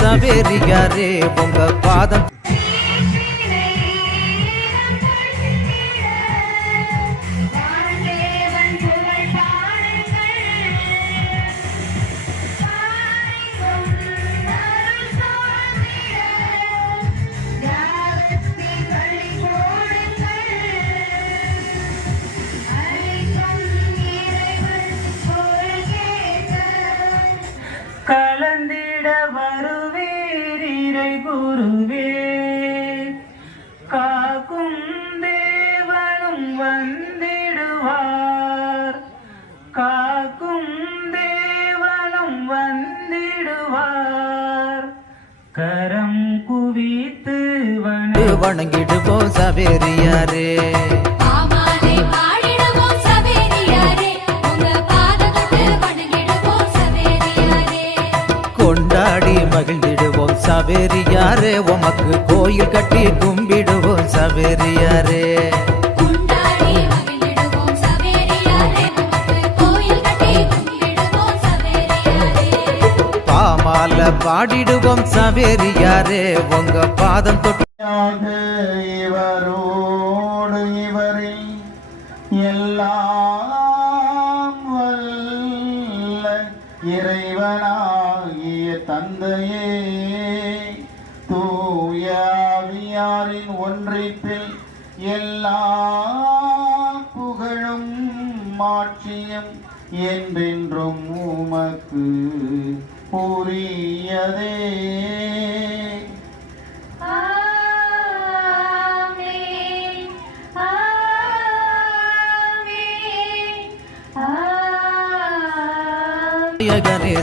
சவேரியாரே உங்க பாதம் கலந்திட வருவீரை குருவே காக்கும் தேவனும் வந்திடுவார் காக்கும் தேவனும் வந்திடுவார் கரம் குவித்து வணங்கிடுவோம் சவேரியாரே கொண்டாடி மகிழ்ந்திடுவோம் சவேரியாரே உமக்கு கோயில் கட்டி கும்பிடுவோம் சவேரியாரே பாமால பாடிடுவோம் சவேரியாரே உங்க பாதம் தொட்டு இவரோடு இவரில் எல்லாம் வல்ல இறைவனாகிய தந்தையே தூய ஆவியாரின் ஒன்றிப்பில் எல்லா புகழும் மாட்சியும் என்றென்றும் உமக்கு உரியதே.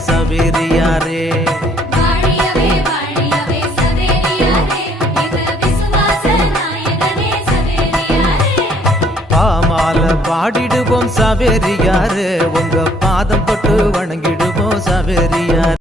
சவேரியாரே பாமால பாடிடுவோம் சவேரியாரே உங்க பாதம் தொட்டு வணங்கிடுவோம் சவேரியார்